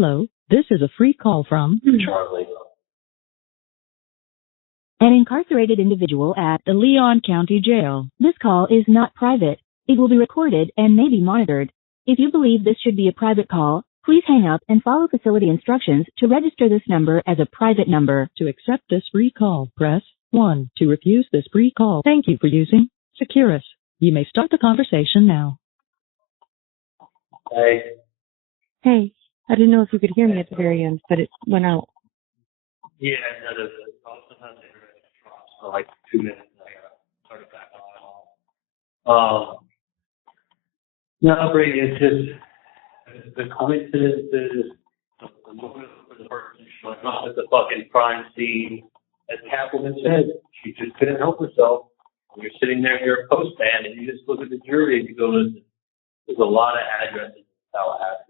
Hello, this is a free call from Charlie. An incarcerated individual at the Leon County Jail. This call is not private. It will be recorded and may be monitored. If you believe this should be a private call, please hang up and follow facility instructions to register this number as a private number. To accept this free call, press 1. To refuse this free call, thank you for using Securus. You may start the conversation now. Hey. Hey, I didn't know if you could hear me at the very end, but it went out. Yeah, no, sometimes the internet drops for like 2 minutes and I gotta start it back on. No, Brady, it's just the coincidences, the moment for the person showing up at the fucking crime scene. As Catwoman said, she just couldn't help herself. When you're sitting there, you're a postman, and you just look at the jury and you go, there's a lot of addresses in Tallahassee.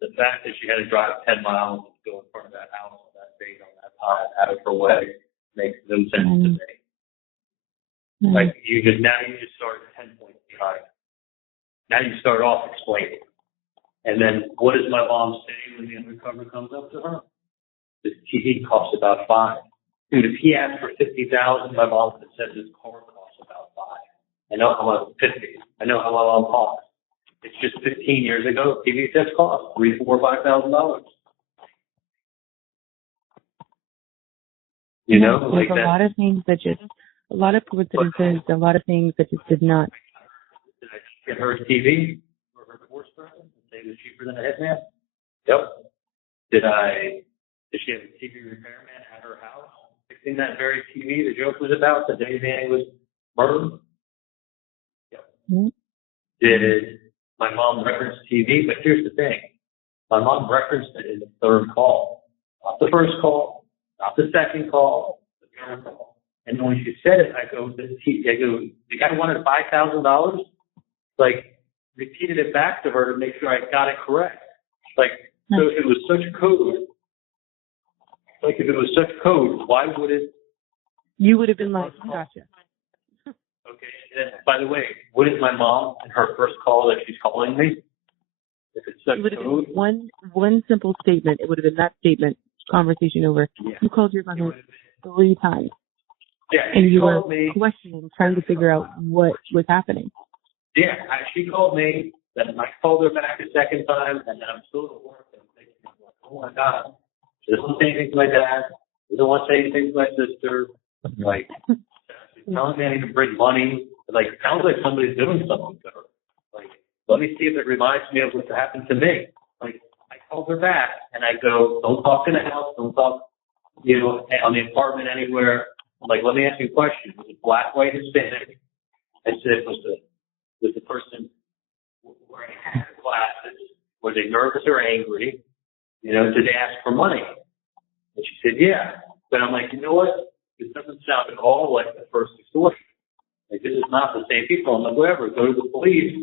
The fact that she had to drive 10 miles to go in front of that house on that date on that time out of her way makes no sense to me. Like, you just start 10 points behind. Now you start off explaining. And then what does my mom say when the undercover comes up to her? This TV costs about $5. Dude, if he asked for $50,000, my mom would have said this car costs about $5. I know how much $50. I know how my mom costs. It's just 15 years ago, TV sets cost $3,000, $4,000, $5,000. You know, there's like a lot of things that just, a lot of coincidences, a lot of things that just did not. Did I get her TV or her divorce present and say it was cheaper than a hitman? Yep. Did she have a TV repairman at her house fixing that very TV the joke was about the day Danny was murdered? Yep. Mm-hmm. Did my mom reference TV? But here's the thing. My mom referenced it in the third call. Not the first call, not the second call, the third call. And when she said it, I go, the guy wanted $5,000? Like, repeated it back to her to make sure I got it correct. Like, so if it was such code, why would it? You would have been like, gotcha. Okay, and by the way, wouldn't my mom, in her first call that she's calling me, if it's such code? One simple statement. It would have been that statement, conversation over. Yeah. You called your mother 3 times. Yeah, and you were questioning, trying to figure out what was happening. Yeah, she called me, then I called her back a second time, and then I'm still at work, and I'm thinking, oh my God, she doesn't say anything to my dad, she doesn't want to say anything to my sister, like, she's telling me I need to bring money, like, it sounds like somebody's doing something to her. Like, let me see if it reminds me of what happened to me. Like, I called her back, and I go, don't talk in the house, don't talk, on the apartment anywhere. I'm like, let me ask you a question. Was it black, white, Hispanic? I said, was the person wearing glasses? Was they nervous or angry? Did they ask for money? And she said, yeah. But I'm like, you know what? This doesn't sound at all like the first extortion. Like, this is not the same people. I'm like, whatever, go to the police.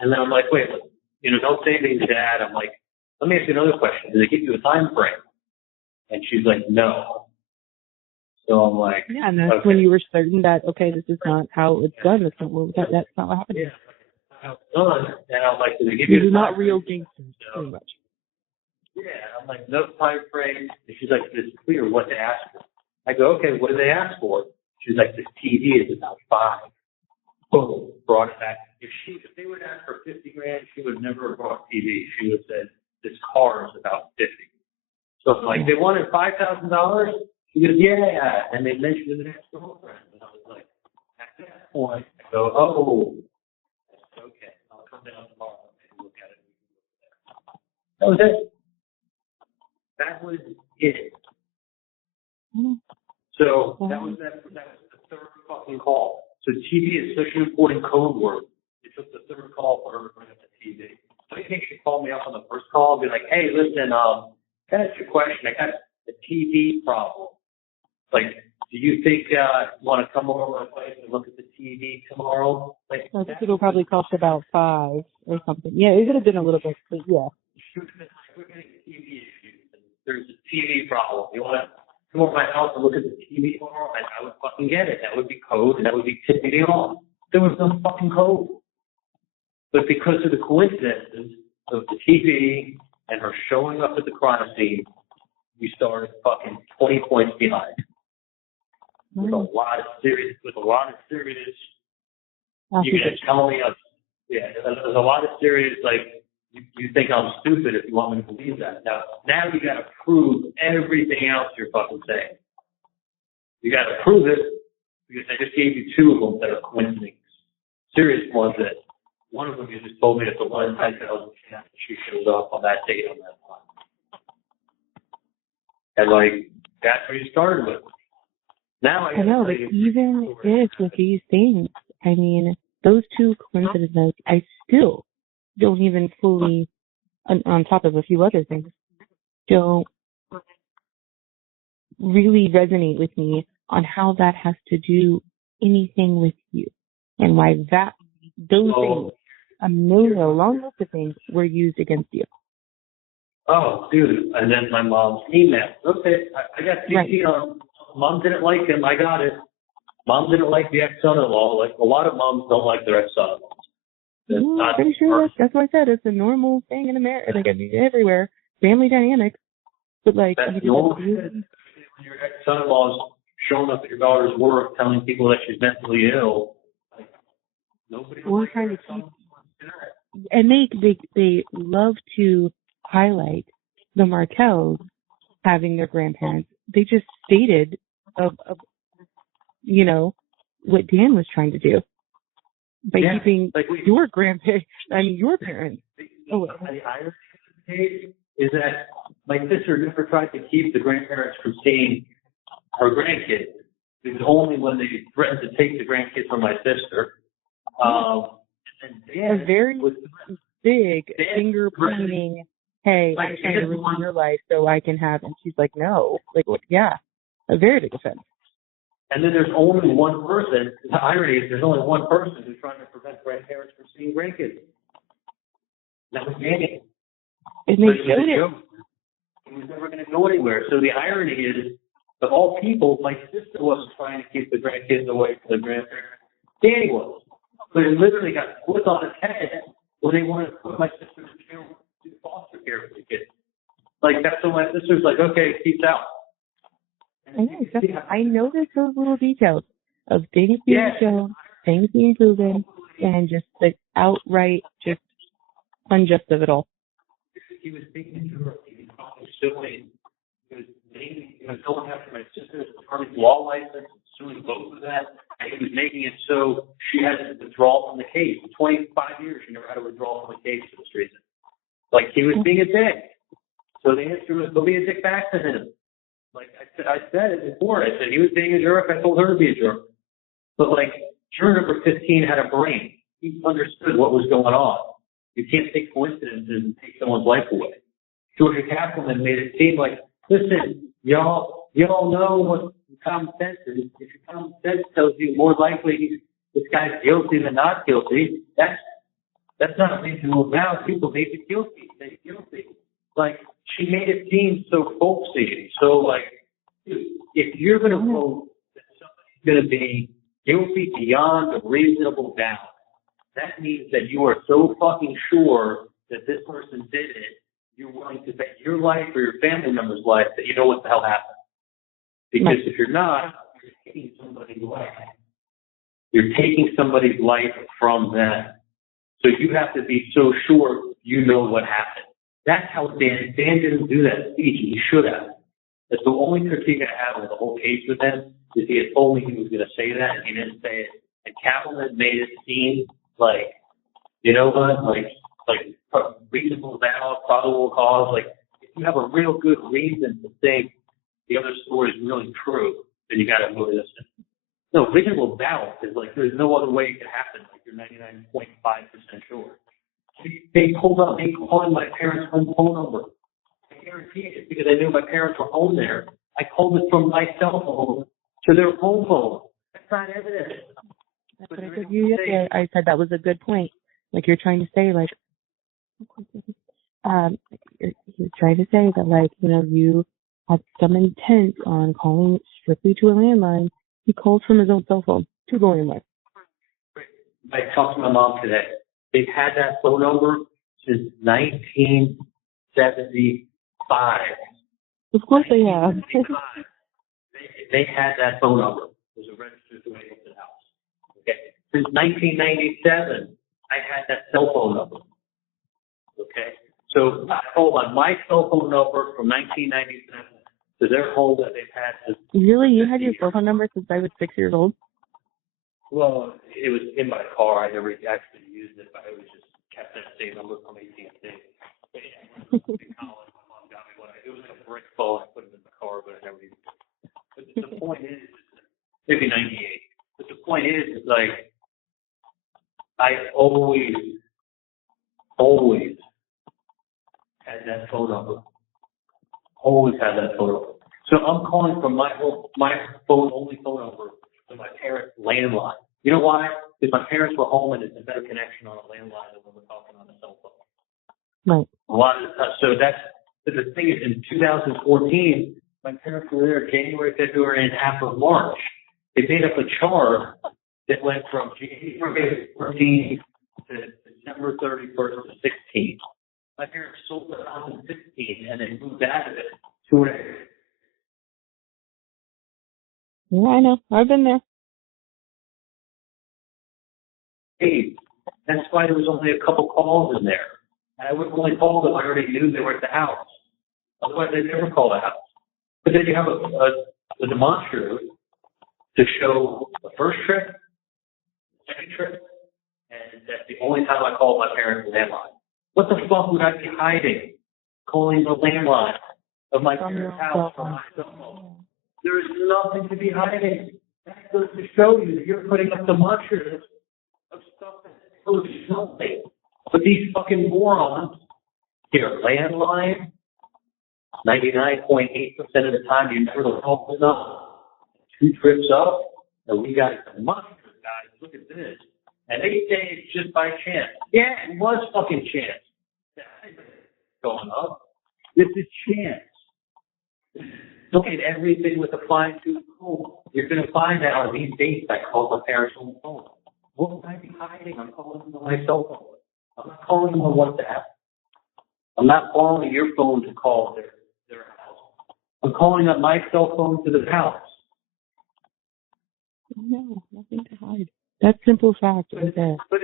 And then I'm like, wait, don't say anything to Dad. I'm like, let me ask you another question. Did they give you a time frame? And she's like, no. So I'm like, yeah, and that's when you were certain that, okay, this is not how it's done. That's not what happened. Yeah. And I'm like, did they give you These are not real gangsters, pretty much. Yeah, I'm like, no time frame. And she's like, it's clear what they asked for. I go, okay, what did they ask for? She's like, this TV is about $5. Boom, brought it back. If they would ask for $50,000, she would never have brought TV. She would have said, this car is about $50,000. So I'm like, they wanted $5,000? She goes, yeah. And they mentioned the ex-girlfriend. And I was like, at that point, I go, oh, okay, I'll come down tomorrow and look at it. That was it. That was it. So that was the third fucking call. So TV is such an important code word. It took the third call for her to bring up the TV. So you think she called me up on the first call and be like, hey, listen, can I ask you a question? I got a TV problem. Like, do you think you want to come over to my place and look at the TV tomorrow? Like, I think it'll probably cost about $5 or something. Yeah, it would have been a little bit, but yeah. She would have been like, we're getting TV issues. There's a TV problem. You want to come over to my house and look at the TV tomorrow? And I would fucking get it. That would be code, and that would be tipping me off. There was no fucking code. But because of the coincidences of the TV, and her showing up at the crime scene, we started fucking 20 points behind. With a lot of serious, you can tell me, there's a lot of serious, like, you think I'm stupid if you want me to believe that. Now you got to prove everything else you're fucking saying. You got to prove it, because I just gave you two of them that are coincidences. Serious ones that, one of them you just told me it's a 1 in 10,000 chance she shows up on that date on that time. And like, that's what you started with. Now I know, but even if with these things, I mean, those two coincidences, I still don't even fully, on top of a few other things, don't really resonate with me on how that has to do anything with you and why those things, a long list of things, were used against you. Oh, dude. And then my mom's email. Okay, I got CC on. Mom didn't like him. I got it. Mom didn't like the ex-son-in-law. Like, a lot of moms don't like their ex-son-in-laws. I'm pretty sure that's what I said. It's a normal thing in America. Like, I mean, everywhere. Family dynamics. But, like, that's normal shit. When your ex-son-in-law's showing up at your daughter's work, telling people that she's mentally ill, like, nobody likes trying to keep. And they love to highlight the Martells having their grandparents. They just stated of what Dan was trying to do by keeping your grandparents, your parents. The irony is that my sister never tried to keep the grandparents from seeing her grandkids. It was only when they threatened to take the grandkids from my sister. And Dan a very big finger pointing. Hey, I'm trying to ruin your life so I can have, and she's like, no, a very big offense. And then there's only one person. The irony is there's only one person who's trying to prevent grandparents from seeing grandkids. That was Danny. And they showed it. He was never going to go anywhere. So the irony is, of all people, my sister wasn't trying to keep the grandkids away from the grandparents. Danny was. But it literally got put on his head when they wanted to put my sister in jail to foster care for the kids. Like, that's when my sister's like, okay, peace out. I noticed those little details of things being shown, things being proven, and just the outright, just unjust of it all. He was thinking to her, he was suing, he was going after my sister's attorney's law license, suing both of them, and he was making it so she had to withdraw from the case. For 25 years, she never had to withdraw from the case for this reason. Like, he was being a dick. So the answer was, go be a dick back to him. Like I said it before. I said he was being a jerk. I told her to be a jerk. But, like, juror number 15 had a brain. He understood what was going on. You can't take coincidences and take someone's life away. Georgia Castleman made it seem like, listen, y'all know what common sense is. If your common sense tells you more likely this guy's guilty than not guilty, that's not reasonable. Now people make it guilty. They're guilty. Like, she made it seem so folksy. So, like, if you're going to vote that somebody's going to be guilty beyond a reasonable doubt, that means that you are so fucking sure that this person did it, you're willing to bet your life or your family member's life that you know what the hell happened. Because if you're not, you're taking somebody's life. You're taking somebody's life from them. So you have to be so sure you know what happened. That's how Dan didn't do that speech, and he should have. That's the only critique I have of the whole case with him, is he had told me he was going to say that, and he didn't say it. And Kaplan made it seem like, you know what, like reasonable doubt, probable cause. Like, if you have a real good reason to think the other story is really true, then you got to move this. No, reasonable doubt is like there's no other way it could happen. Like, you're 99.5% sure. They pulled up me calling my parents' home phone number. I guarantee it because I knew my parents were home there. I called it from my cell phone to their home phone. That's not evidence. That's what I said to you yesterday. I said that was a good point. Like, you're trying to say, like, you're trying to say that, like, you know, you had some intent on calling strictly to a landline. He called from his own cell phone to the landline. I talked to my mom today. They've had that phone number since 1976. 1975. Of course they have. 1975, they had that phone number. It was a registered to the house. Okay. Since 1997, I had that cell phone number. Okay. So I called on my cell phone number from 1997 to their home that they've had since. Really? You had your cell phone number since I was 6 years old? Well, it was in my car. I never actually used it, but I always just kept that same number from AT&T. But yeah, when I was in college, my mom got me one. It was like a brick phone. I put it in the car, but I never used it. But the point is, maybe 98. But the point is like, I always had that phone number. Always had that phone number. So I'm calling from my only phone number to my parents' landline. You know why? Because my parents were home and it's a better connection on a landline than when we're talking on a cell phone. Right. A lot of the time. So the thing is, in 2014, my parents were there January, February, and half of March. They made up a chart that went from January 14th to December 31st to 16th. My parents sold the house in 15 and then moved out of it 2 and a half. Yeah, I know. I've been there. Hey, that's why there was only a couple calls in there. And I would only call them. I already knew they were at the house. Otherwise, they'd never call the house. But then you have a demonstrative to show the first trip, the second trip, and that's the only time I called my parents' landline. What the fuck would I be hiding? Calling the landline of my parents' house from my cell phone. There is nothing to be hiding. That goes to show you that you're putting up demonstratives of stuff that's supposed to show me. But these fucking morons, their landline, 99.8% of the time you never call enough. 2 trips up, and we got demonstrative, guys. Look at this. And they say it's just by chance. Yeah, it was fucking chance. Going up. This is chance. Look at everything with a fine-tooth comb. You're going to find out on these dates I called my parents on the phone. What would I be hiding? I'm calling them on my cell phone. I'm not calling them on WhatsApp. I'm not calling your phone to call their house. I'm calling on my cell phone to the house. No, nothing to hide. That's simple fact right there. But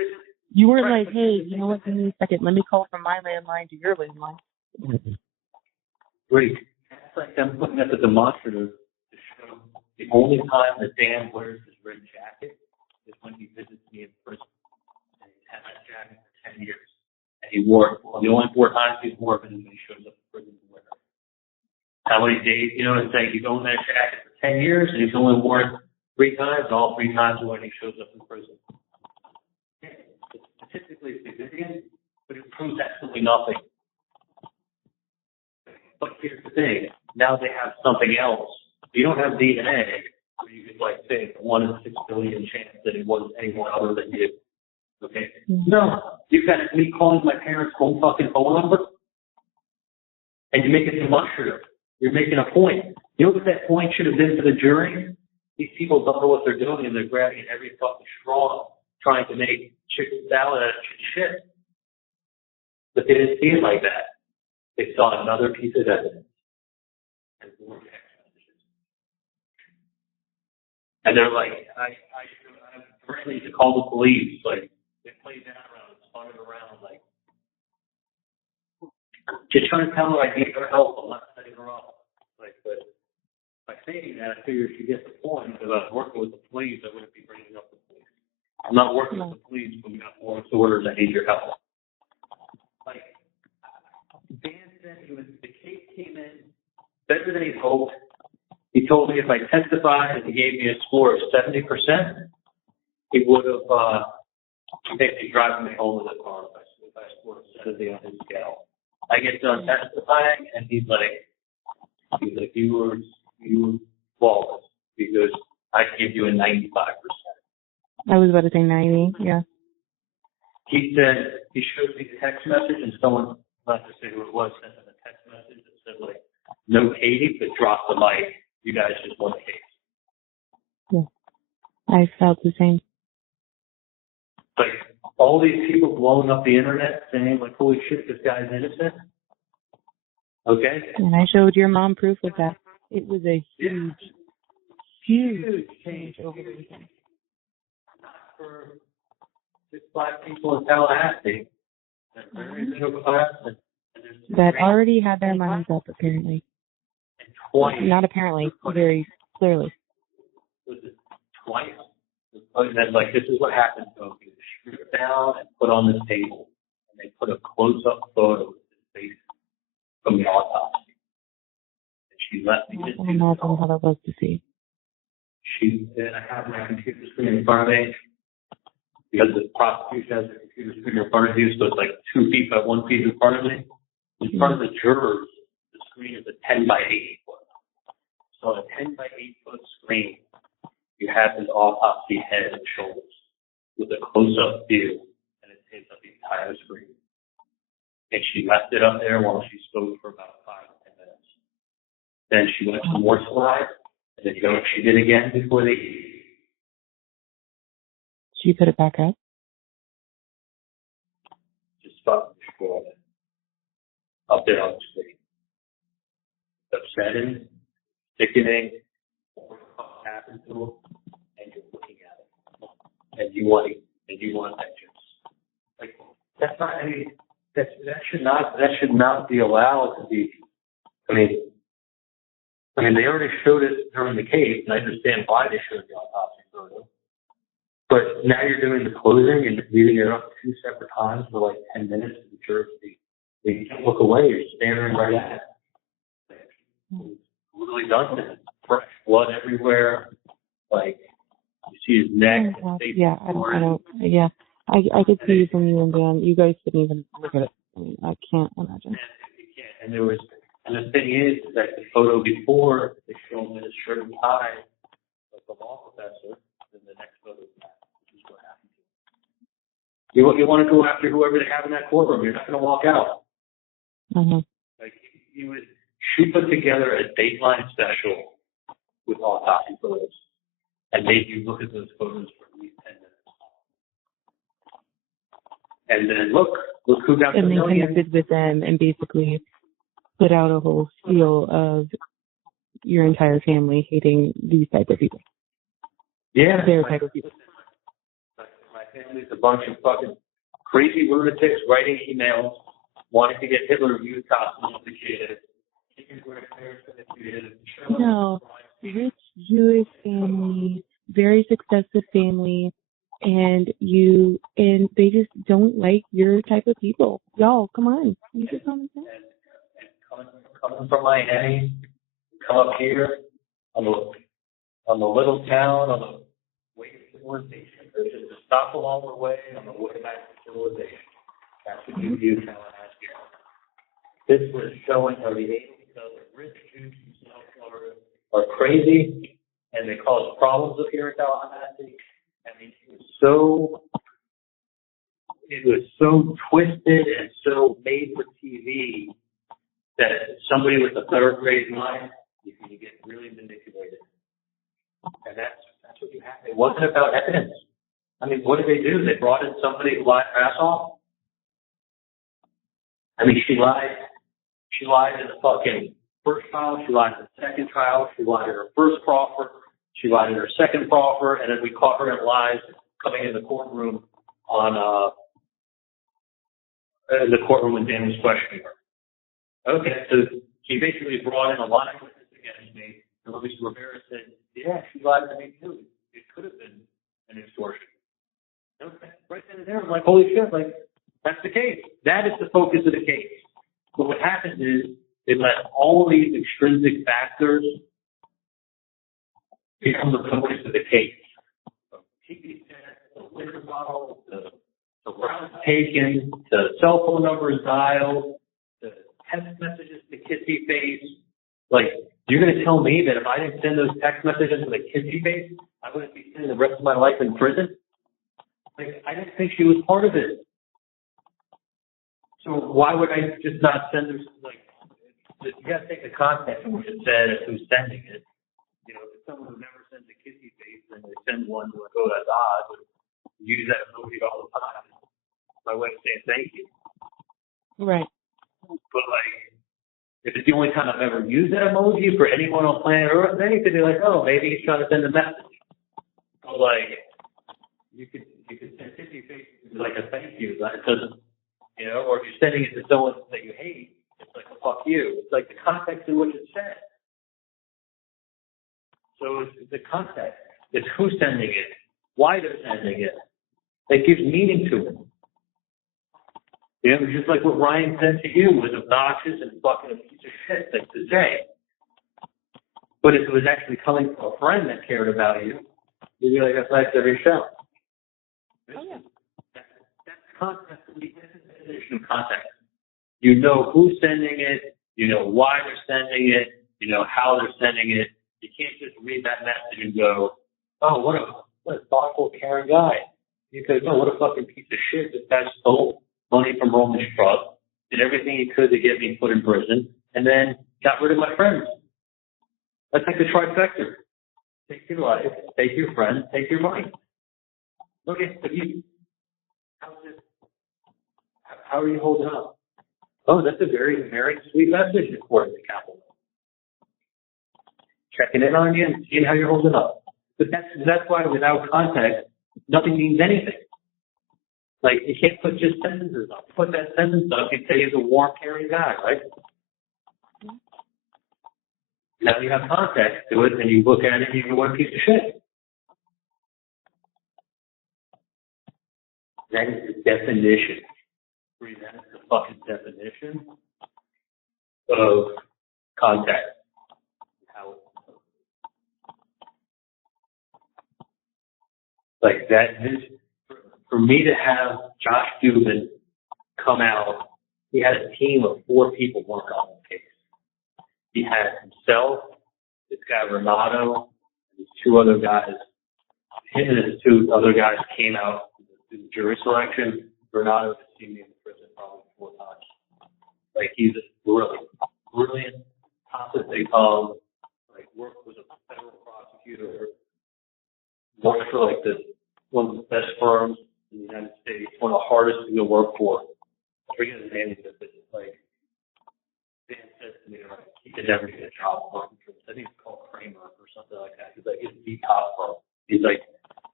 you weren't like, hey, you know what, give me a second. Let me call from my landline to your landline. Great. It's like I'm looking at the demonstrative to show the only time that Dan wears his red jacket is when he visits me in prison. And he's had that jacket for 10 years. And he wore it. Well, the only 4 times he's worn it is when he shows up in prison to wear it. How many days, you know, it's like he's owned that jacket for 10 years and he's only worn it 3 times, all 3 times when he shows up in prison. It's statistically significant, but it proves absolutely nothing. But here's the thing, now they have something else. You don't have DNA, where you could like say 1 in 6 billion chance that it was anyone other than you. Okay? No, you've got me calling my parents' home fucking phone number, and you make it demonstrative. You're making a point. You know what that point should have been for the jury? These people don't know what they're doing, and they're grabbing at every fucking straw, trying to make chicken salad out of shit. But they didn't see it like that. They saw another piece of evidence. And more text messages. And they're like, I'm ready to call the police. Like, they played that around, spun it around, like, just trying to tell her I need her help. I'm not setting her up. Like, but by saying that, I figure she gets the point. If I was working with the police, I wouldn't be bringing up the police. I'm not working with the police when we got warrants orders. I need your help. Like, Dan said the case came in better than he hoped. He told me if I testified and he gave me a score of 70%, he would have basically driving me home with a car if I scored 70 on his scale. I get done testifying, and he's like, you were flawless because I give you a 95%. I was about to say 90, yeah. He said, he showed me the text message, and someone, not to say who it was, sent him a text message that said, like, no Katie, but drop the mic. You guys just won the case. Yeah. I felt the same. Like, all these people blowing up the internet saying, like, holy shit, this guy's innocent. Okay? And I showed your mom proof of that. It was a huge change over the weekend. For 6 Black people in Tallahassee, they're very middle class, and That already had their minds up, apparently. and twice. Not apparently, very clearly. Was it twice? And then, like, this is what happened. So he was stripped down and put on this table, and they put a close-up photo of his face from the autopsy. And she left me. I can imagine how that was to see. And I have my computer screen in front of me because the prosecution has the computer screen in front of you, so it's like 2 feet by 1 feet in front of me. In front of the jurors, the screen is a 10 by 8 foot. So on a 10 by 8 foot screen, you have his autopsy head and shoulders with a close-up view, and it takes up the entire screen. And she left it up there while she spoke for about 5 to 10 minutes. Then she went to more slides, and then you know what she did again before they She put it back up? just fucking destroyed it up there on the screen. Upsetting, sickening, what happened to him, and you're looking at it, and you want vengeance. Like that's not any. That should not be allowed to be. I mean, they already showed it during the case, and I understand why they showed the autopsy photo. But now you're doing the closing and reading it up 2 separate times for like 10 minutes to the jurors. They can't look away. You're staring right at it. Literally done it. Fresh blood everywhere. Like you see his neck. His face I could see from you and Dan. You guys couldn't even look at it. I mean, I can't imagine. And the thing is that the photo before they show him in his shirt and tie, like the law professor, then the next photo is that, which is what happened to him. You want to go after whoever they have in that courtroom. You're not going to walk out. Mm-hmm. Like she put together a Dateline special with autopsy photos and made you look at those photos for at least 10 minutes. And then look who got the And then million. connected with them and basically put out a whole spiel of your entire family hating these type of people. Yeah. Their type of people. My family's a bunch of fucking crazy lunatics writing emails, wanting to get Hitler Youth costumes as a kid. No, rich Jewish family, very successful family, and they just don't like your type of people. Y'all, come on. You should come and say. Coming from Miami, come up here on the little town on the way to civilization. There's just a stop along the way on the way back to civilization. That's what you do, Tallahassee. This was showing how the rich Jews in South Florida are crazy and they cause problems up here in Tallahassee. I mean, it was so twisted and so made for TV that somebody with a third grade mind, you get really manipulated. And that's what you have. It wasn't about evidence. I mean, what did they do? They brought in somebody who lied her ass off. I mean, she lied. She lied in the fucking first trial. She lied in the second trial. She lied in her first proffer. She lied in her second proffer. And then we caught her in lies coming in the courtroom in the courtroom when Dan was questioning her. Okay, so she basically brought in a lot of witnesses against me. And Luis Rivera said, yeah, she lied to me too. It could have been an extortion. Okay, right then and there, I'm like, holy shit, like, that's the case. That is the focus of the case. But what happens is they let all these extrinsic factors become the focus of the case. From TV set, to liquor bottle, to routes taken, to cell phone numbers dialed, to text messages to kissy face. Like, you're going to tell me that if I didn't send those text messages with a kissy face, I wouldn't be spending the rest of my life in prison? Like, I didn't think she was part of it. So why would I just not send her, like, you got to take the context of what it said and who's sending it. You know, if someone who never sends a kissy face and they send one to go, that's odd, but use that emoji all the time. My way of saying thank you. Right. But, like, If it's the only time I've ever used that emoji for anyone on planet Earth, then you could be like, oh, maybe he's trying to send a message. But like, you could send 50 faces like a thank you. It doesn't, you know, or if you're sending it to someone that you hate, it's like a fuck you. It's like the context in which it's sent. So it's the context. It's who's sending it, why they're sending it. It gives meaning to it. You know, just like what Ryan said to you was obnoxious and fucking a piece of shit thing to say. But if it was actually coming from a friend that cared about you, you'd be like, that's nice of your show. That's context. This is the definition of context. You know who's sending it, you know why they're sending it, you know how they're sending it. You can't just read that message and go, oh, what a thoughtful, caring guy. You could go, what a fucking piece of shit. This guy stole money from Roman's Trust, did everything he could to get me put in prison, and then got rid of my friends. That's like the trifecta. Take your life, take your friends, take your money. Look at you. How are you holding up? Oh, that's a very, very sweet message according to Capital. Checking in on you and seeing how you're holding up. But that's why without context, nothing means anything. Like, you can't put just sentences up. Put that sentence up, you say he's a warm, caring guy, right? Now you have context to it, and you look at it and you go, what a piece of shit. That is the definition. That is the fucking definition of context. Like that is, for me to have Josh Dubin come out, he had a team of 4 people work on the case. He had himself, this guy Renato, and these 2 other guys. Him and his 2 other guys came out to the jury selection. Renato has seen me in the prison probably 4 times. Like, he's a brilliant, competent, like, worked with a federal prosecutor, worked for like one of the best firms in the United States, one of the hardest to work for. I forget his name, but like, Dan said to me, like, he could never get a job working for, I think it's called Kramer or something like that. He's like, it's the top firm. He's like,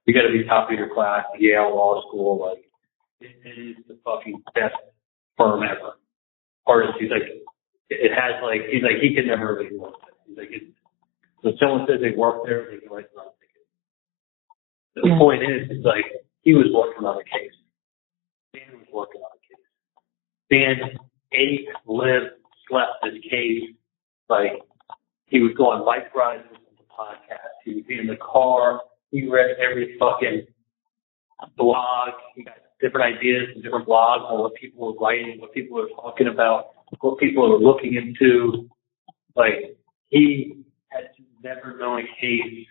you got to be top of your class, Yale Law School. Like, it is the fucking best firm ever. Hardest. He's like, it has like, he's like, he could never really work there. He's like, when someone says they work there, they can write them on a ticket. The point is, it's like, he was working on a case. Dan was working on a case. Dan ate, lived, slept this case. Like, he would go on bike rides, listen to podcasts. He would be in the car. He read every fucking blog. He got different ideas from different blogs on what people were writing, what people were talking about, what people were looking into. Like, he had never known a case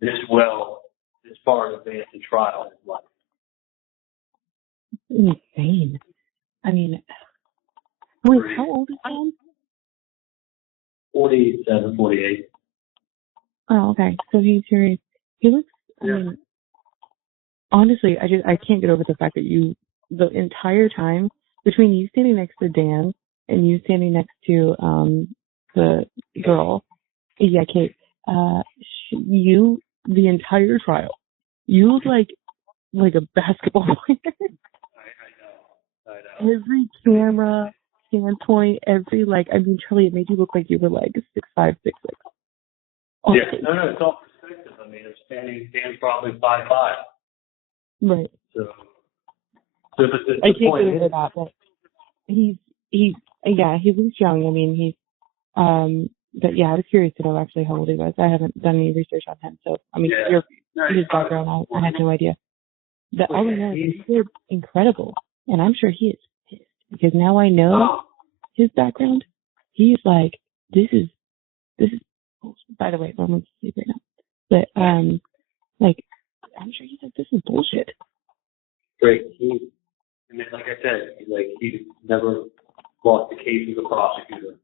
this well, this far in advance in trial in his life. Insane. I mean, wait, how old is Dan? 47, 48. Oh, okay. So he looks, I mean, honestly, I can't get over the fact that the entire time, between you standing next to Dan and you standing next to the girl, Kate, the entire trial, you look like a basketball player. I know. Every camera standpoint, Charlie, it made you look like you were like 6'5", 6'6". Yeah, no, it's all perspective. I mean, Dan's probably 5'5". Right. So I can't get into that, but he looks young. I mean, but yeah, I was curious to know actually how old he was. I haven't done any research on him, so I mean, his background, I had no idea. But all I know is he did incredible, and I'm sure he is pissed because now I know his background. He's like, this is. By the way, Roman's asleep right now, but I'm sure he's like, this is bullshit. Great. Like I said, he never lost a case as a prosecutor.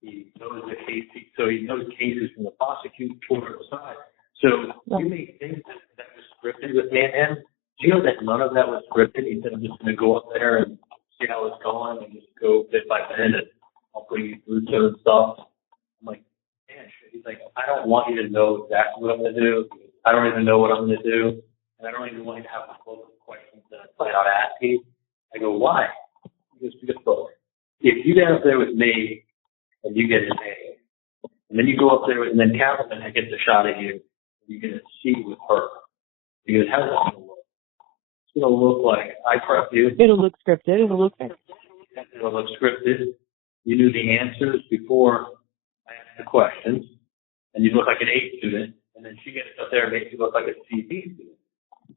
He knows the case, so he knows cases from the prosecutorial side. So you may think that was scripted with me and him. Do you know that none of that was scripted? He said, I'm just going to go up there and see how it's going and just go bit by bit. I'll bring you through certain stuff. I'm like, man, shit. He's like, I don't want you to know exactly what I'm going to do. I don't even know what I'm going to do. And I don't even want you to have the close questions that I plan on asking. I go, why? He goes, because if you get up there with me and you get an A, and then you go up there and then Catherine gets a shot at you, and you get a C with her. He goes, how's that going to look? It's going to look like I prep you. It'll look scripted. It'll look scripted. You knew the answers before I asked the questions, and you look like an A student, and then she gets up there and makes you look like a CB student.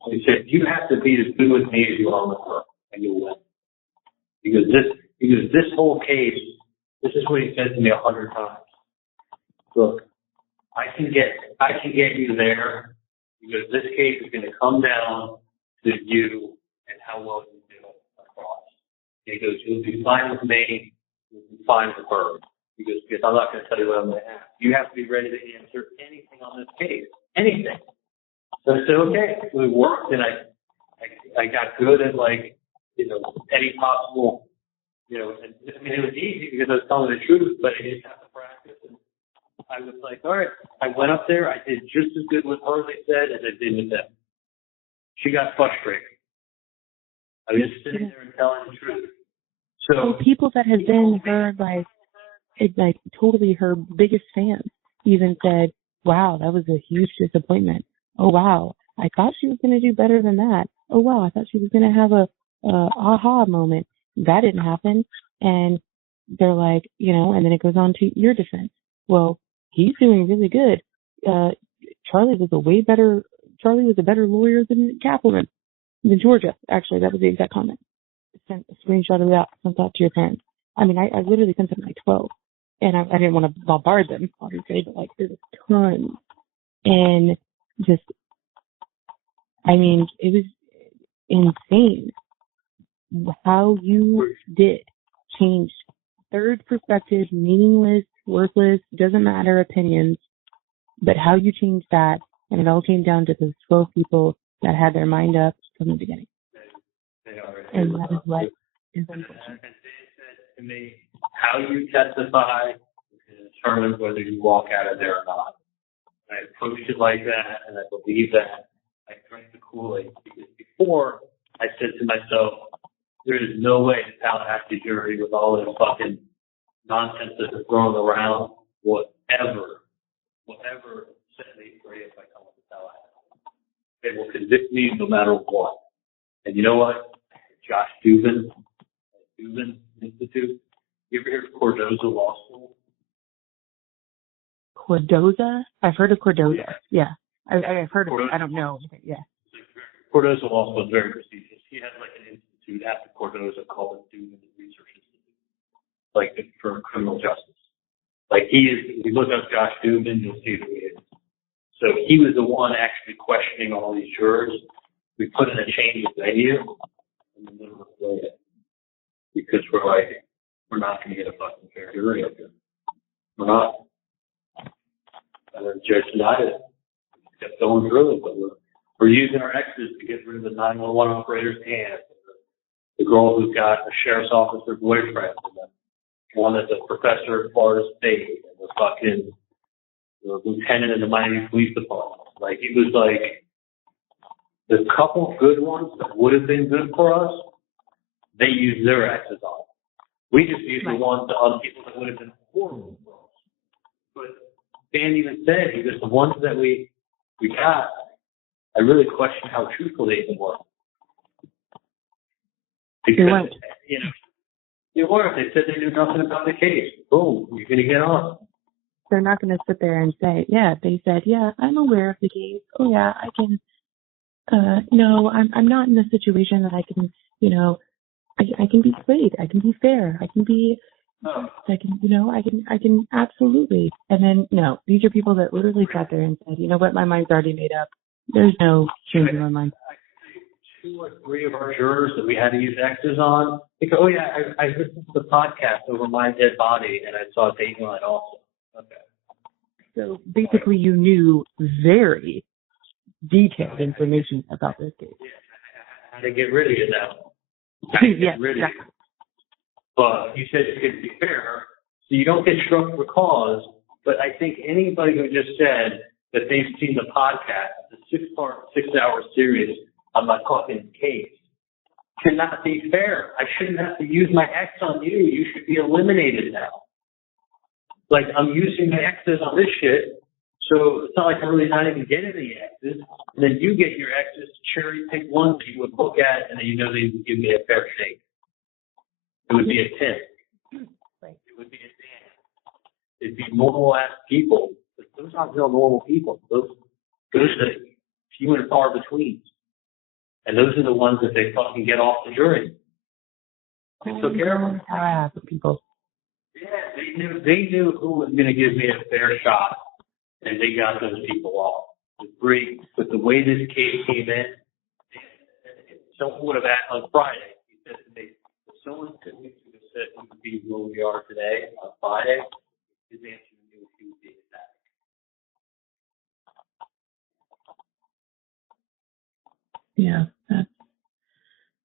So he said, you have to be as good with me as you are with her, and you'll win. Because this whole case, this is what he said to me 100 times. Look, I can get you there, because this case is going to come down to you and how well you do across. And he goes, you'll be fine with me, you'll be fine with her. He goes, because I'm not going to tell you what I'm going to ask. You have to be ready to answer anything on this case. Anything. So I said, okay. So it worked, and I got good at, like, any possible, and, I mean, it was easy because I was telling the truth, but I didn't have to practice. And I was like, all right. I went up there. I did just as good with her, they said, as I did with them. She got frustrated. I was just sitting there and telling the truth. So people that have been her, like totally her biggest fans even said, wow, that was a huge disappointment. Oh, wow, I thought she was going to do better than that. Oh, wow, I thought she was going to have a aha moment. That didn't happen. And they're like, and then it goes on to your defense. Well, he's doing really good. Charlie was a better lawyer than Catherine, than Georgia. Actually, that was the exact comment. Sent a screenshot of that, sent that to your parents. I mean, I literally sent them like 12. And I didn't want to bombard them, obviously, but like there's a ton. And just, I mean, it was insane how you did change third perspective, meaningless, worthless, doesn't matter opinions, but how you changed that. And it all came down to those 12 people that had their mind up from the beginning. And that is what is unfortunate. And they said to me, how you testify is determine whether you walk out of there or not. And I approached it like that, and I believe that. I drank the Kool-Aid because before I said to myself, there is no way the Tallahassee jury with all this fucking nonsense that they're throwing around will ever set me free if I come to Tallahassee. They will convict me no matter what. And you know what? Josh Dubin Institute. You ever heard of Cordoza Law School? Cordoza? I've heard of Cordoza. Yeah. I've heard of it. I don't know. Yeah. Cordoza Law School is very prestigious. He has like an institute after Cordoza called the Dubin Research Institute, like for criminal justice. Like if you look up Josh Dubin, you'll see who he is. So he was the one actually questioning all these jurors. We put in a change of venue in the middle of the day because we're not going to get a fucking fair jury up here. We're not. And then the judge denied it. Kept going through it, but we're using our extras to get rid of the 911 operator's hand, the girl who's got a sheriff's officer boyfriend, and the one that's a professor at Florida State, and the lieutenant in the Miami Police Department. Like, it was like the couple good ones that would have been good for us, they used their exes on. We just used the ones on people that would have been horrible for us. But Dan even said, because the ones that we got, I really question how truthful they even were. Because, they weren't. They said they knew nothing about the case. Boom, you're going to get on. They're not going to sit there and say, they said, I'm aware of the case. Oh, yeah, I can, no, I'm not in a situation that I can, I can be swayed. I can be fair. I can be, I can absolutely. And then, no, these are people that literally sat there and said, you know what, my mind's already made up. There's no changing my mind. 2 or 3 of our jurors that we had to use X's on, they go, oh yeah, I listened to the podcast over my dead body and I saw Dateline also. Okay. So basically you knew very detailed information about this case. Yeah, how to get rid of you now. Yeah, exactly. But you said you could be fair, So you don't get struck for cause, but I think anybody who just said that they've seen the podcast, the 6-part, 6-hour series on my fucking case, cannot be fair. I shouldn't have to use my X on you. You should be eliminated now. Like, I'm using my X's on this shit, so it's not like I'm really not even getting any X's. And then you get your X's to cherry pick ones that you would look at, and then you know they would give me a fair shake. It would be a 10. Right. It would be a 10. It'd be normal-ass people. But those aren't real normal people. Those are few and far between. And those are the ones that they fucking get off the jury. They took care of them. How I have with people. Yeah, they knew who was going to give me a fair shot, and they got those people off. But the way this case came in, someone would have asked on Friday. He said to me, if someone could have said we would be where we are today on Friday, his answer knew he would be ecstatic. Yeah.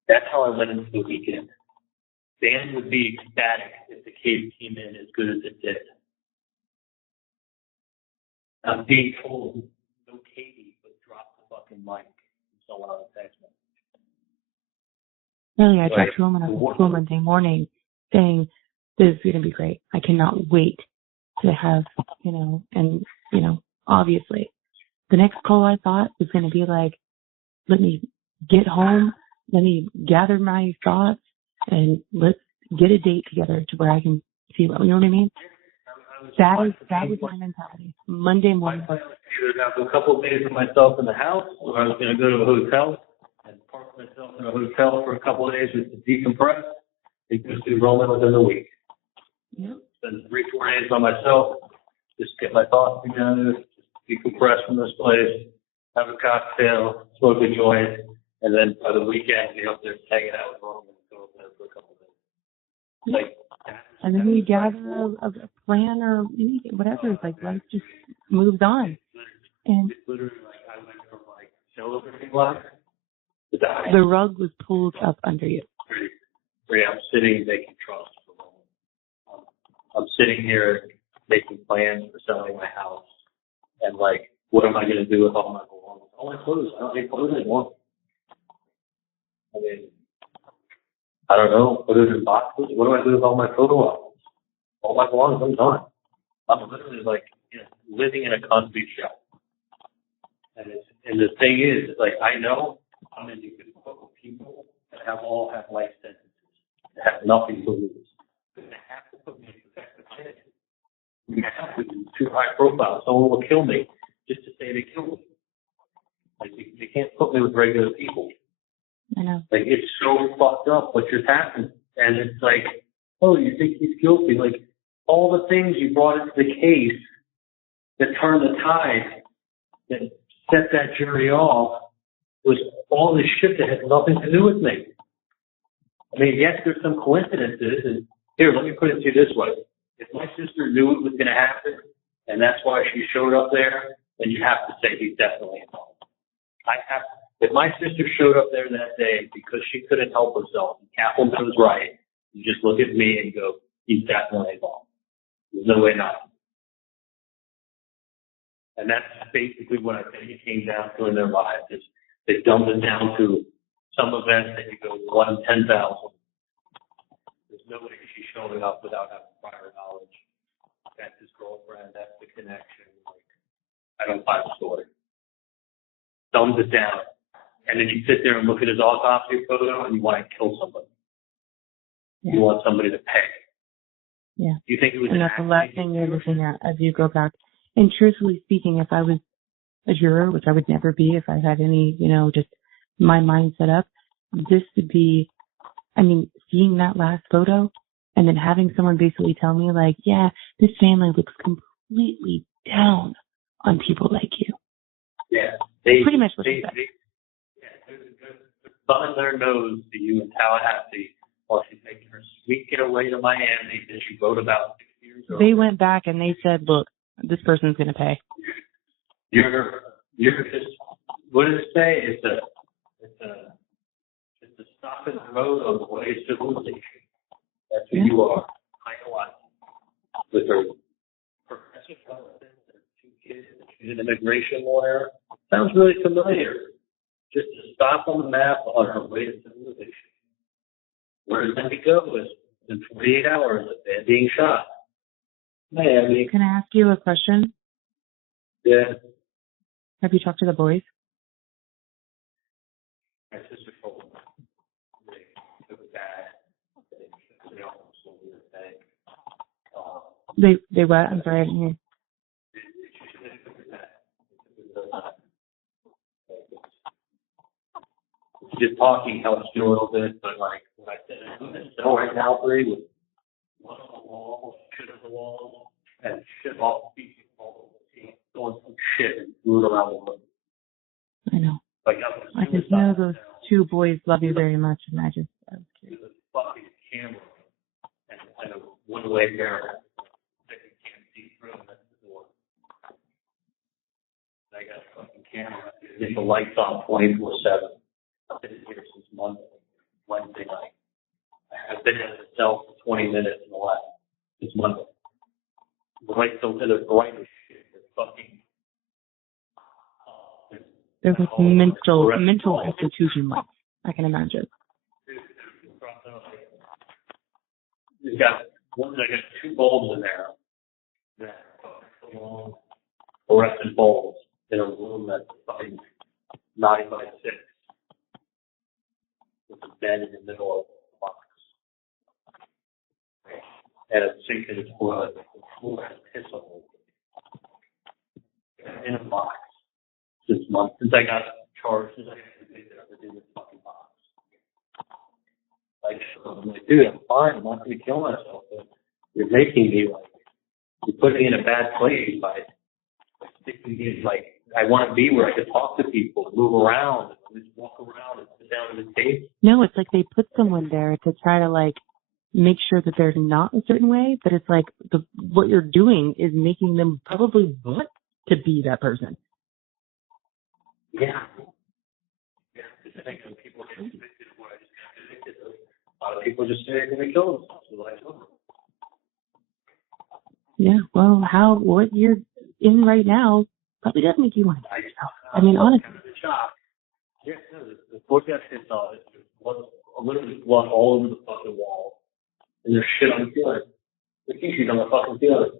That's how I went into the weekend. Dan would be ecstatic if the case came in as good as it did. I'm being told, no Katie, but drop the fucking mic from someone on a text message. Really, I texted him on Monday morning saying, this is going to be great. I cannot wait to have, obviously. The next call I thought was going to be like, let me get home, let me gather my thoughts, and let's get a date together to where I can see what, you know what I mean? That was my mentality. Monday morning. I either have a couple of days of myself in the house, or I was going to go to a hotel and park myself in a hotel for a couple of days just to decompress and just do rolling within the week. Yep. Spend 3-4 days by myself, just get my thoughts together, just decompress from this place, have a cocktail, smoke a joint, and then by the weekend, be up there hanging out with Roman and go up there for a couple of days. Like, and then we gather a plan or anything, whatever. It's like life just moves on. And it's literally like I went from like celebrating life to dying. The rug was pulled up under you. Where I'm sitting making trust for a moment. I'm sitting here making plans for selling my house, and like, what am I going to do with all my belongings? All my clothes. I don't need clothes anymore. I mean, I don't know. Put it in boxes. What do I do with all my photo albums? All my belongings, I'm done. I'm literally like, living in a concrete shell. And the thing is, like, I know I'm in a good book with people that all have life sentences, that have nothing to lose. They have to put me in protective custody. You have to do too high profile. Someone will kill me just to say they killed me. Like, they can't put me with regular people. I know. Like, it's so fucked up what just happened. And it's like, oh, you think he's guilty? Like, all the things you brought into the case that turned the tide, that set that jury off, was all this shit that had nothing to do with me. I mean, yes, there's some coincidences. And here, let me put it to you this way. If my sister knew it was going to happen, and that's why she showed up there, then you have to say he's definitely involved. If my sister showed up there that day because she couldn't help herself, and Kaplan was right, you just look at me and go, he's definitely involved. There's no way not. And that's basically what I think it came down to in their lives. Is they dumbed it down to some event that you go 1 in 10,000. There's no way she's showing up without having prior knowledge. That's his girlfriend. That's the connection. Like, I don't buy the story. Dumbed it down. And then you sit there and look at his autopsy photo and you want to kill somebody. Yeah. You want somebody to pay. Yeah. You think it was and that's the last thing you're looking at as you go back. And truthfully speaking, if I was a juror, which I would never be if I had any, just my mind set up, this would be, seeing that last photo and then having someone basically tell me like, yeah, this family looks completely down on people like you. Yeah. Pretty much what they said. They're thumbing their nose to you in Tallahassee while she's making her sweet getaway to Miami that she wrote about 6 years ago. They went back and they said, look, this person's going to pay. You're just, what does it say? It's a stop in the road on the way to civilization. That's who you are. I know what. with her progressive husband, their 2 kids, she's an immigration lawyer. Sounds really familiar. Just to stop on the map on her way to civilization. Where does Wendi go? In 48 hours of man being shot. Miami. Can I ask you a question? Yeah. Have you talked to the boys? My sister told me they took a bad. They almost sold their thing. They what? I'm sorry, I didn't hear. Just talking helps you a little bit, but like what I said, I'm going to sell right now, Bree, with one of the walls, shit on the walls, and shit off the pieces all over the team, throwing some shit and threw it around the room. I know. Like, I just know those 2 boys love you very much, and I was curious. There's a fucking camera and a one-way mirror that you can't see through, and that's the door. I got a fucking camera. There's the lights on 24/7. I've been here since Wednesday night. I've been in the cell for 20 minutes in the last. It's Monday. The lights don't the bright as shit. It's fucking. They're like mental institution lights, I can imagine. We've got I got 2 bulbs in there that are long fluorescent bulbs in a room that's fucking 9 by 6 with a bed in the middle of the box. And a sink in the toilet with the floor has piss all over it. In a box. Since I got charged, since I got to do this fucking box. I'm like, dude, I'm fine. I'm not going to kill myself. But you're making me like, you're putting me in a bad place by sticking me like, I want to be where I can talk to people, move around, and just walk around and sit down at the table. No, it's like they put someone there to try to like make sure that they're not a certain way, but it's like what you're doing is making them probably want to be that person. Yeah. Yeah, I think some people get convicted of what I just got convicted of. A lot of people just say they're going to kill themselves. So like, oh. Yeah, well, what you're in right now probably does make you want to die yourself. I mean, honestly. Kind of a shock. Yeah, no, the forecast hits on it. There's literally blood all over the fucking wall. And there's shit on the ceiling. The tissues on the fucking ceiling.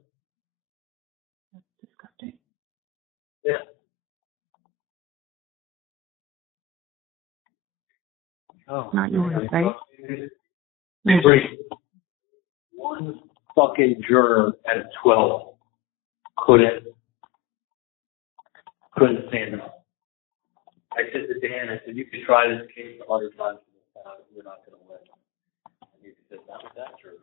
That's disgusting. Yeah. Oh, not yours, right? One fucking juror out of 12 couldn't stand up. I said to Dan, you could try this case 100 times in this town, you're not going to win. And he said, not with that juror.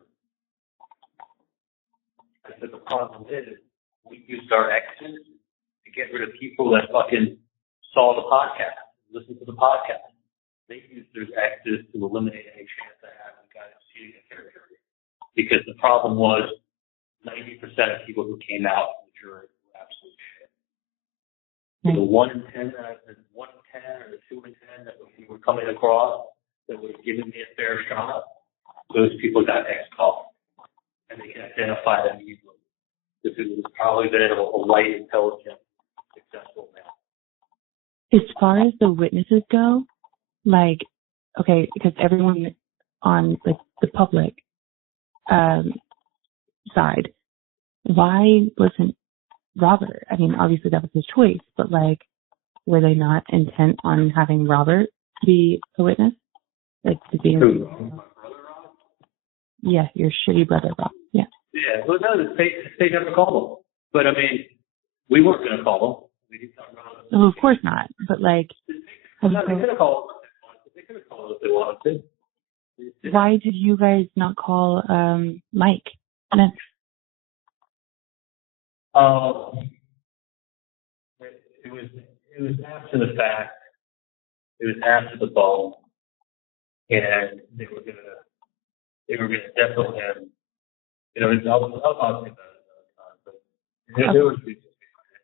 I said, the problem is, we used our exes to get rid of people that fucking saw the podcast, listened to the podcast. They used their exes to eliminate any chance they had of the guy cheating a character. Because the problem was 90% of people who came out in the jury were absolute shit. So the 1 in 10 or the 2 in 10 that we were coming across that was giving me a fair shot, those people got ex-called. And they can identify them easily. Because it was probably been a light, intelligent, successful man. As far as the witnesses go, like, okay, because everyone on the public side, why wasn't Robert? I mean, obviously that was his choice, but like, were they not intent on having Robert be a witness? Like, to be Who? My brother Rob? Yeah, your shitty brother Rob. Yeah. Yeah, well, no, the state never called him. But I mean, we weren't going to call him. Oh, of course not. But like, they could have called him. They could have called him if they wanted to. Why did you guys not call Mike? Next. It was after the fact. It was after the ball, and they were gonna definitely have. You know, I'll talk about it. But there was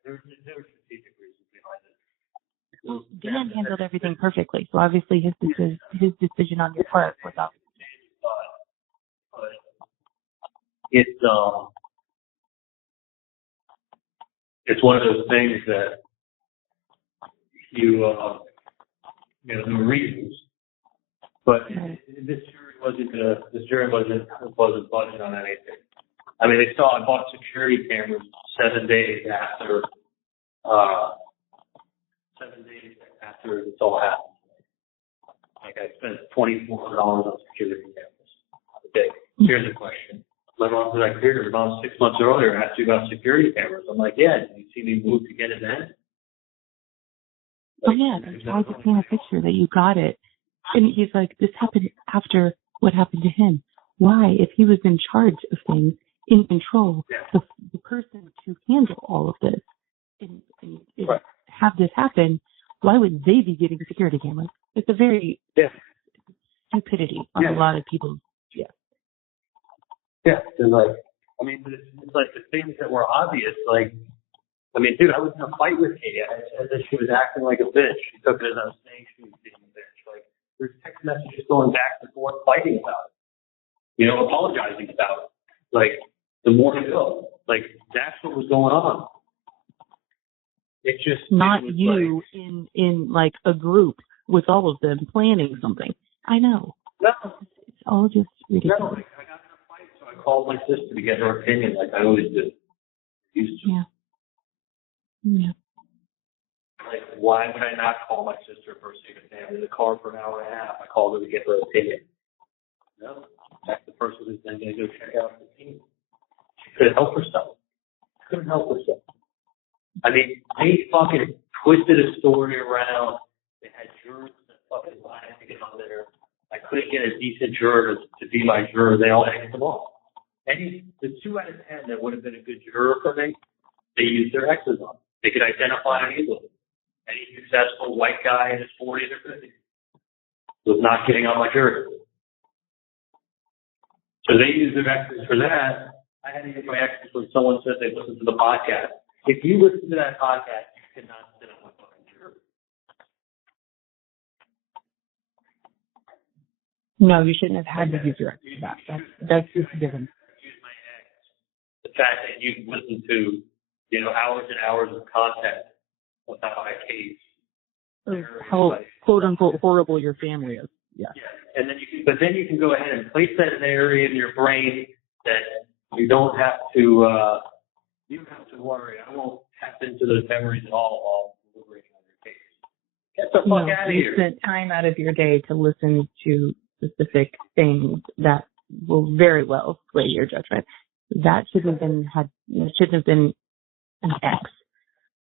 strategic reasons behind it. Well, Dan handled everything perfectly, so obviously his decision on your part was up. But it's it's one of those things that you know, there were reasons, but this jury wasn't budging on anything. I mean, I bought security cameras 7 days after this all happened. Like, I spent $2,400 on security cameras a day. Here's the question. My mom was like, here, your mom 6 months earlier asked you about security cameras. I'm like, yeah, did you see me move to get it then? Oh yeah, John took me a picture that you got it. And he's like, this happened after what happened to him. Why, if he was in charge of things, in control, the person to handle all of this, and right. have this happen, why would they be getting security cameras? It's a very stupidity on a lot of people. Yeah. Yeah, because like, I mean, it's like the things that were obvious, like, I mean, dude, I was in a fight with Katie. I said that she was acting like a bitch. She took it as I was saying she was being a bitch. Like, there's text messages going back and forth fighting about it. You know, apologizing about it. Like, the more to go. Like, that's what was going on. It just not it was you like, in like a group with all of them planning something. I know. No. It's all just ridiculous. No, like, I got in a fight, so I called my sister to get her opinion, like I always do. Used to. Yeah. Yeah. Like, why would I not call my sister for a second? I was in the car for an hour and a half. I called her to get her opinion. No, that's the person who's then going to go check out the team. She couldn't help herself. Couldn't help herself. I mean, they fucking twisted a story around. They had jurors that fucking lied to get on there. I couldn't get a decent juror to be my juror. They all X'd them off. The 2 out of 10 that would have been a good juror for me, they used their X's on. They could identify them easily. Any successful white guy in his 40s or 50s was not getting on my jury. So they used their X's for that. I had to use my X's when someone said they listened to the podcast. If you listen to that podcast, you cannot sit on my fucking jury. No, you shouldn't have had to use your X for that. That's just given. Use my X. The fact that you listen to, you know, hours and hours of content about my case. How quote unquote horrible your family is. Yeah. And then you can go ahead and place that in an area in your brain that you don't have to worry. I won't tap into those memories at all while deliberating on your case. Get the fuck out of here. You spent time out of your day to listen to specific things that will very well sway your judgment. That shouldn't have been an X.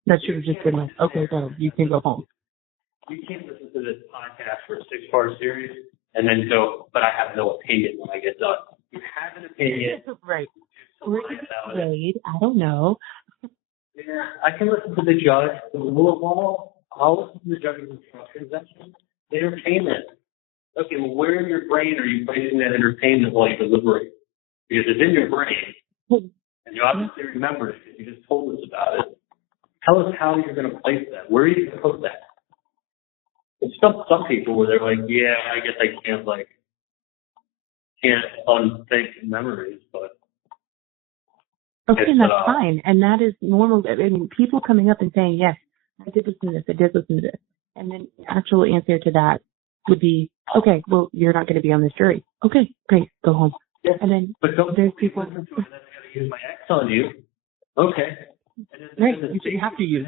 That should have just been like, okay, so you can go home. You can't listen to this podcast for a 6-part series and then go, but I have no opinion when I get done. You have an opinion. Right. I don't know. Yeah, I can listen to the judge, the rule of law. I'll listen to the judge's instructions. That's just entertainment. Okay, well, where in your brain are you placing that entertainment while you deliberate? Because it's in your brain, and you obviously remember it because you just told us about it. Tell us how you're going to place that. Where are you going to put that? It's some people where they're like, yeah, I guess I can't unthink memories, but. Okay, and that's fine. And that is normal. I mean, people coming up and saying, yes, I did listen to this, I did listen to this. And then the actual answer to that would be, okay, well, you're not going to be on this jury. Okay, great, go home. Yeah. And then there's people who got to use my X on you. Okay. And then, right, you have to use.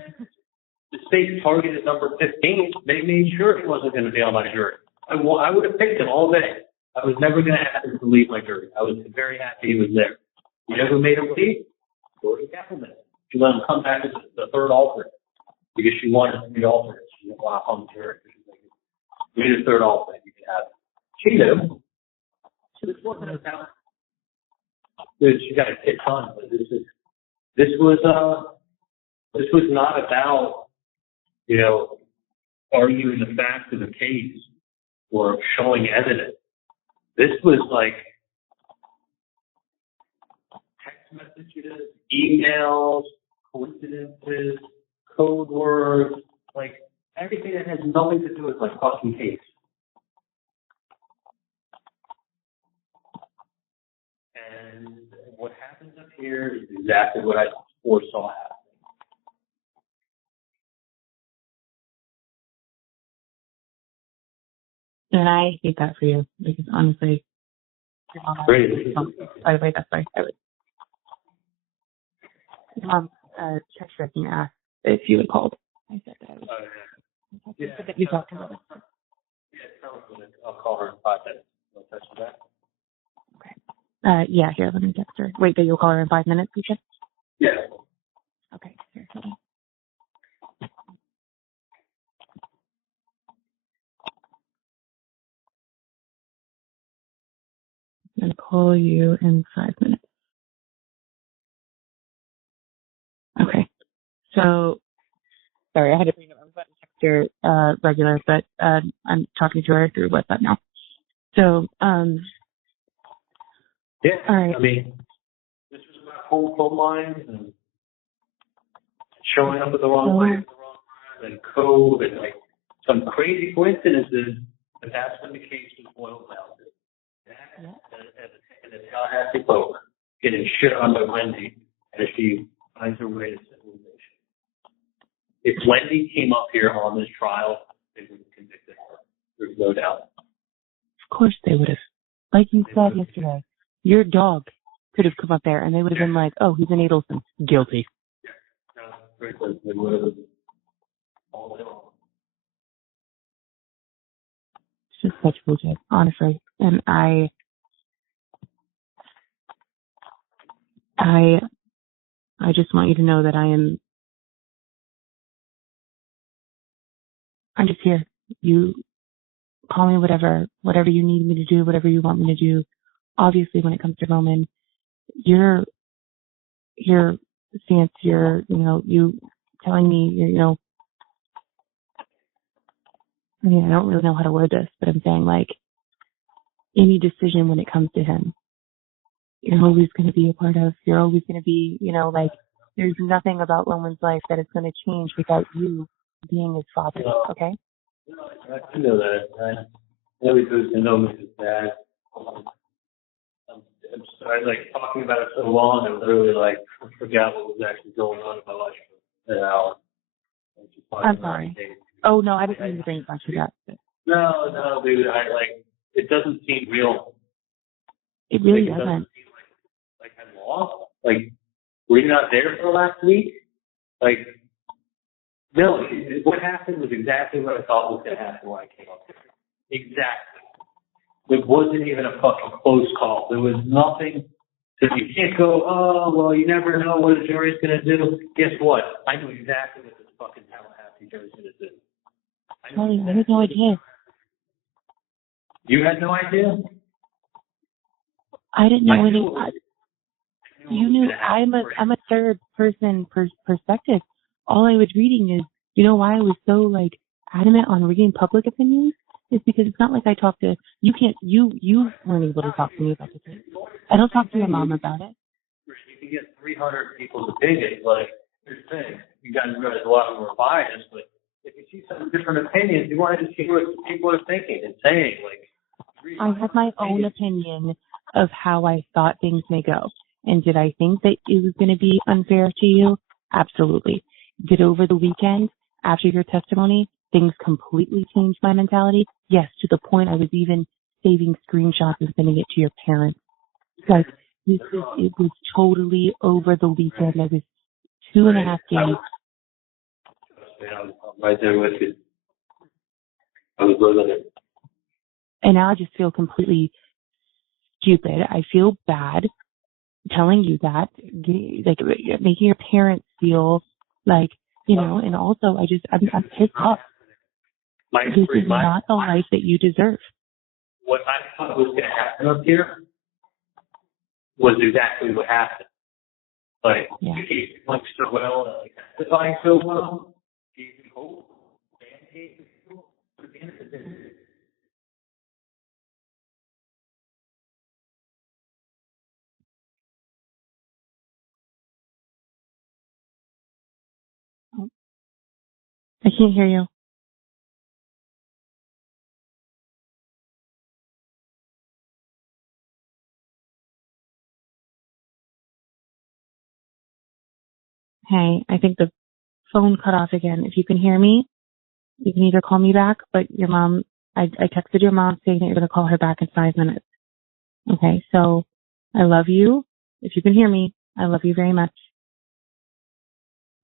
The state targeted number 15. They made sure he wasn't going to be on my jury. I would have picked him all day. I was never going to ask him to leave my jury. I was very happy he was there. You know who made him leave? Georgia Kappelman. She let him come back as the third alternate because she wanted 3 alternates. She didn't want to on the jury. She's like, we need a third alternate. You can have it. She knew. So this wasn't about. Dude, she got a kid son, but this was not about, you know, arguing the facts of the case or showing evidence. This was like text messages, emails, coincidences, code words, like everything that has nothing to do with my fucking case. And what happens up here is exactly what I foresaw happening. And I hate that for you because honestly, your mom. Great. By the way, that's why I would. Your mom texted me and asked if you had called. I said that I would. Yeah. Said that you talked to her. Yeah, sounds good. I'll call her in 5 minutes. Want to touch on that? Yeah, here, let me text her. Wait, but you'll call her in 5 minutes, you said? Yeah. Okay, here, hold on. I'm going to call you in 5 minutes. Okay. So, sorry, I had to bring up. I was about to text her regular, but I'm talking to her through WhatsApp now. So, Yeah. all right. I mean, this was about phone lines and showing up at the wrong place at the wrong time and code and like some crazy coincidences, but that's when the case was boiled down to. That and the Tallahassee folk getting shit on by Wendi as she finds her way to civilization. If Wendi came up here on this trial, they would have convicted her. There's no doubt. Of course they would have. Like you said yesterday, your dog could have come up there and they would have been like, oh, he's an Adelson. Guilty. They would have all day long. It's just such bullshit, honestly. And I just want you to know that I'm just here. You call me whatever you need me to do, whatever you want me to do. Obviously, when it comes to Roman, your stance, you telling me, I mean, I don't really know how to word this, but I'm saying like any decision when it comes to him, you're always going to be a part of. You're always going to be, like there's nothing about Roman's life that is going to change without you being his father. Okay? I know that. I always know Mrs. Dad. I'm sorry, like talking about it so long, I literally like forgot what was actually going on in my life for an hour. I'm sorry. Oh no, I didn't mean to bring it back to that. No, dude. It doesn't seem real. It really doesn't doesn't. seem like I'm lost. Like, were you not there for last week? Like, no. What happened was exactly what I thought was going to happen when I came up here. Exactly. It wasn't even a fucking close call. There was nothing. So you can't go, oh, well, you never know what a jury's going to do. Guess what? I knew exactly what this fucking Tallahassee jury's going to do. I had no idea. You had no idea? I didn't know any. You knew I'm a third person perspective. All I was reading is, why I was so like adamant on reading public opinions is because it's not like I talked to you. You weren't able to talk to me about the case. I don't talk to your mom about it. You can get 300 people's opinions. Like, here's the thing: you guys realize a lot of them are biased, but if you see some different opinions, you wanted to see what people are thinking and saying. Like, I had my own opinion of how I thought things may go. And did I think that it was going to be unfair to you? Absolutely. Did over the weekend, after your testimony, things completely changed my mentality? Yes, to the point I was even saving screenshots and sending it to your parents. Like, it was totally over the weekend. I was 2.5 days. I'm right there with you. I was living it. And now I just feel completely stupid. I feel bad telling you that, like making your parents feel like, and also I'm pissed off. This is not the life that you deserve. What I thought was going to happen up here was exactly what happened. Like, he like so well, like testifying so well, gave me hope, but at the end of the day, I can't hear you. Hey, I think the phone cut off again. If you can hear me, you can either call me back, but your mom I texted your mom saying that you're going to call her back in 5 minutes. Okay, so I love you. If you can hear me, I love you very much.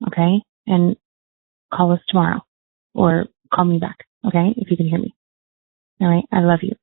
Okay, and call us tomorrow or call me back. Okay, if you can hear me. All right, I love you.